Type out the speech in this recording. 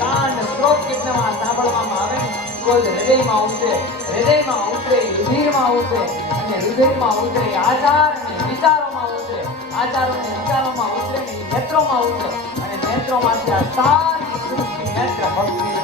કાન સ્ત્રોત કેટલામાં સાંભળવામાં આવે ને તો જ હૃદયમાં ઉતરે, હૃદયમાં ઉતરે રુધિરમાં ઉતરે અને રુધિરમાં ઉતરે આચાર અને વિચારોમાં ઉતરે, આચારો અને વિચારોમાં ઉતરે ને નેત્રોમાં ઉતરે અને નેત્રોમાંથી આ સારી સૃષ્ટિ નેત્ર ભક્તિ